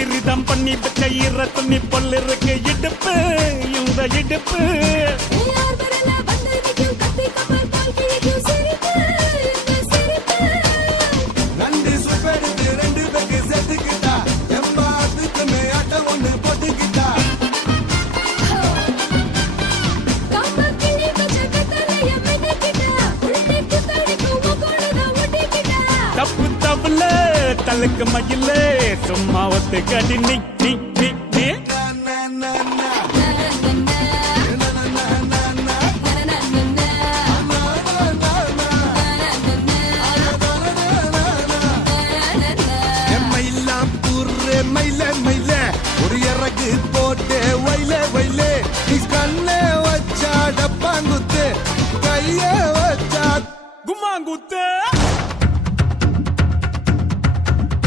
இஸ்திரிதம் பண்ணி வச்ச ஈர துணி பொல் இருக்கு இடுப்பு இந்த இடுப்பு நண்டு சுப்பெடுத்து ரெண்டு பேருக்கு செத்துக்கிட்டா எம்பாத்துக்கு மேட்ட ஒண்ணு போட்டுக்கிட்டா தப்பு தப்புல தலுக்கு மயிலே சும்மா ஒத்து கடி நீ நீ நீ